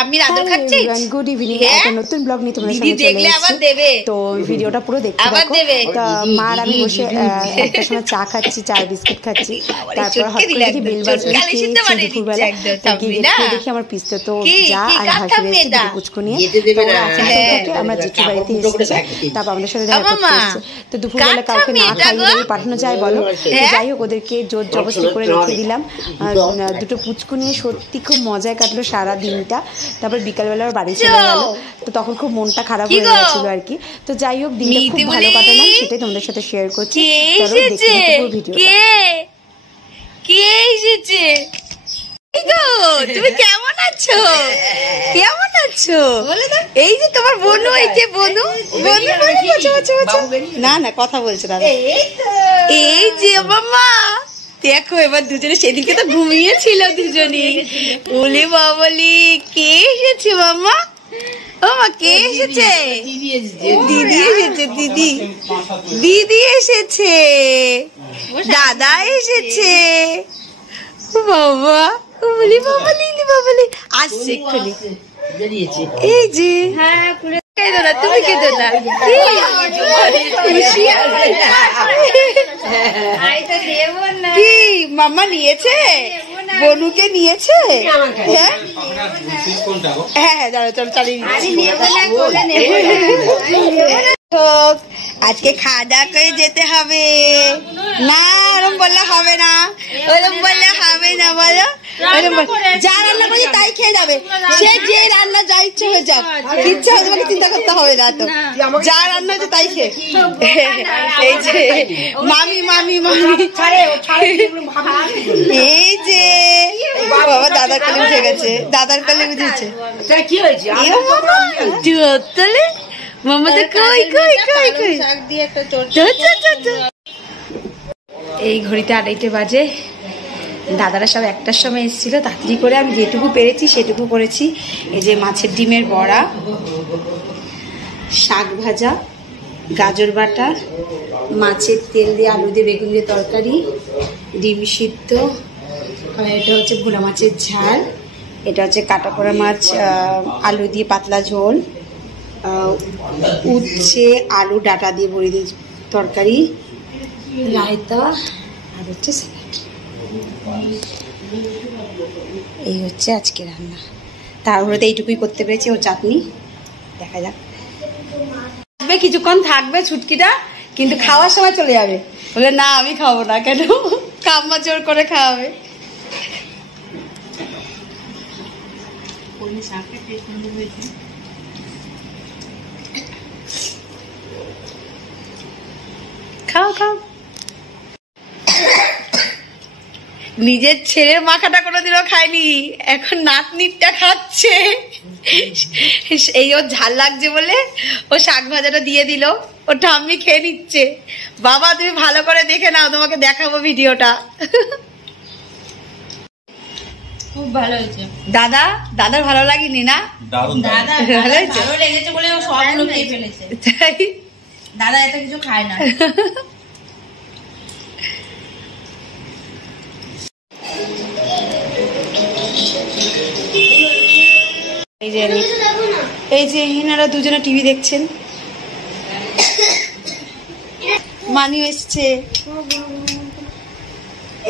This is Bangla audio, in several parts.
আমি আদর খাচ্ছিস। গুড ইভিনিং, একটা নতুন ব্লগ নিয়ে তোমাদের সামনে চলে দেখলে আবার দেবে, তো ভিডিওটা পুরো দেখতে থাকো। তো মা আর আমি বসে একটা সময় চা খাচ্ছি, চা বিস্কুট খাচ্ছি, তারপর হঠাৎ করে দেখি বেল বাজছে দুপুরবেলা, দেখি আমার পিস্তে তো যা আর ভাসিয়ে এসেছে পুচকু নিয়ে। আমরা জেঠু বাড়িতে এসেছি, তারপর আমাদের সাথে দেখা করতে এসেছে। তো দুপুরবেলা কাউকে না খাইয়ে পাঠানো যায় বলো? যাই হোক, ওদেরকে জোর জবরদস্তি করে রেখে দিলাম। দুটো পুচকু নিয়ে সত্যি খুব মজায় কাটলো সারা দিনটা। তারপর বিকালবেলা বাড়ি চলে গেল, তো তখন খুব মনটা খারাপ হয়ে গেছিল আর কি। তো যাই হোক, দিনটা খুব ভালো কাটালাম, সেটাই তোমাদের সাথে শেয়ার করছি। চলো দেখতে থাকো ভিডিও। কে এসেছে? তুমি কেমন আছো? কেমন আছো? এই যে তোমার বোনু, এই যে বোনু, না না কথা বলছে দাদা। এই যে মামা দেখো, এবার দুজনে সেদিকে তো ঘুমিয়েছিল দুজনে। ওলে বাবলি, কে এসেছে মামা? ও মা, কে এসেছে? দিদি এসেছে, দিদি এসেছে, দাদা এসেছে। বাবা বলি বাবলি, বাবলি আসছে এক্ষুনি। এই যে তুমি কেঁদো না, কি মামা নিয়েছে? বনুকে নিয়েছে? হ্যাঁ হ্যাঁ, দাঁড়া চল চালিয়ে। আজকে খাওয়া দাওয়া করে যেতে হবে না, ওরম বললে হবে না, ওরম বললে হবে না, বলো। যা রান্না করছি তাই খেয়ে যাবে, সে যে রান্না যা ইচ্ছে হয়ে যাক, ইচ্ছা হয়ে তোমাকে চিন্তা করতে হবে না, তো যা রান্না হচ্ছে তাই খেয়ে। এই যে মামি মামি মামি, এই যে বাবা দাদার কালে উঠে গেছে, দাদার কালে উঠেছে। কি হয়েছে মামা? তো কই কই কই কই, এই ঘড়িতে 2:30 বাজে। দাদারা সব 1টার সময় এসেছিল, তাড়াতাড়ি করে আমি যেটুকু পেরেছি সেটুকু করেছি। এই যে মাছের ডিমের বড়া, শাক ভাজা, গাজর বাটা, মাছের তেল দিয়ে আলু দিয়ে বেগুন দিয়ে তরকারি, ডিম সিদ্ধ, আর এটা হচ্ছে ভোলা মাছের ঝাল, এটা হচ্ছে কাটা পোড়া মাছ আলু দিয়ে পাতলা ঝোল, উচ্ছে আলু ডাটা দিয়ে বড়ি দিয়ে তরকারি, রায়তা, আর হচ্ছে স্যালাড। এই হচ্ছে আজকে রান্না। তারপরে তো এইটুকুই করতে পেরেছি। ও চাটনি, দেখা যাক। কিছুক্ষণ থাকবে ছুটকিটা, কিন্তু খাওয়ার সময় চলে যাবে। বলে না আমি খাবো না। কেন? কাম্মা জোর করে খাওয়াবে। খাও খাও। নিজের ছেলের মাখাটা কোনোদিনও খায়নি, এখন নাতনিরটা খাচ্ছে। এই ওর ঝাল লাগছে বলে ও শাক ভাজাটা দিয়ে দিল, ও ঠাম্মি খেয়ে নিচ্ছে। বাবা তুমি ভালো করে দেখে নাও, তোমাকে দেখাবো ভিডিওটা। খুব ভালো হয়েছে। দাদা, দাদার ভালো লাগেনি না? দাদা ভালো লেগেছে বলে ও সবগুলো খেয়ে ফেলেছে। তাই দাদা এত কিছু খায় না। এই যে এনারা দুজনে টিভি দেখছেন। মানি এসছে।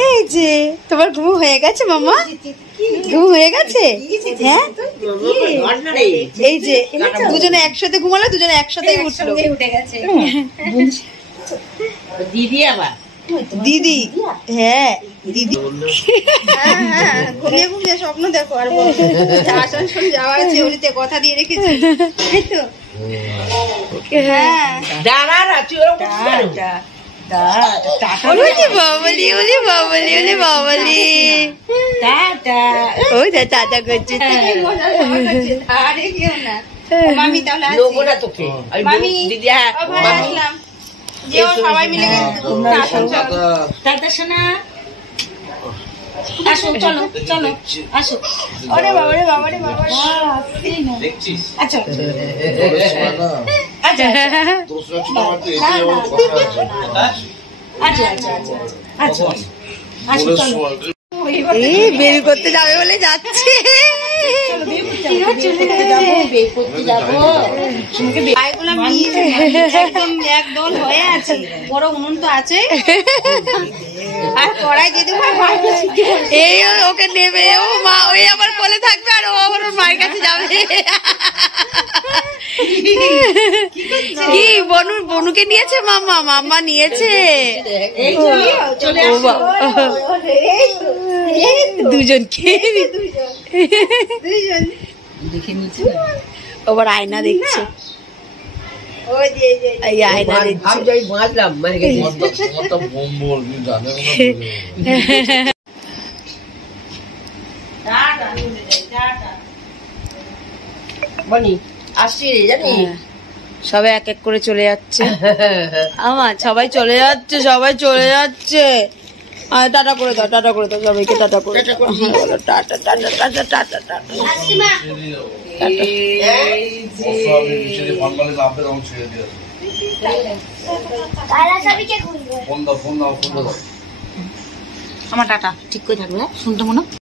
এই যে তোমার ঘুম হয়ে গেছে মামা? ঘুম হয়ে গেছে? হ্যাঁ, এই যে দুজনে একসাথে ঘুমালো, দুজনে একসাথেই উঠলো। উঠে গেছে দিদি। আবার দিদি, হ্যাঁ দিদি। ঘুমিয়ে ঘুমিয়ে স্বপ্ন দেখো। আর আসানসোল যাওয়া আছে, ওলিতে কথা দিয়ে রেখেছি, তাই তো? হ্যাঁ, মামি তাহলে সবাই মিলে শোনা। আসো, চলো চলো, আসো। ওরে বাবা রে বাবা রে বাবা। আচ্ছা আচ্ছা আচ্ছা আচ্ছা আচ্ছা আচ্ছা, চলো। এই বের করতে যাবে বলে যাচ্ছে। একদল হয়ে আছে, বড় উনুন তো আছে। আর কড়াই যদি এই ওকে নেবে, ও মা ওই আবার কোলে থাকবে আর ও আবার ওর মায়ের কাছে যাবে। কি বনুকে নিয়েছে মাম্মা? মাম্মা নিয়েছে দুজনকে। আবার আয়না দেখছে, এই আয়না দেখছে। সবাই এক এক করে চলে যাচ্ছে। আমার সবাই চলে যাচ্ছে, সবাই চলে যাচ্ছে। টাটা করে দাও, টাটা করে দাও সবাইকে, টাটা করে দাও। Tata tata tata tata tata. আমার টাটা ঠিক করে থাকবে, শুনতে মনে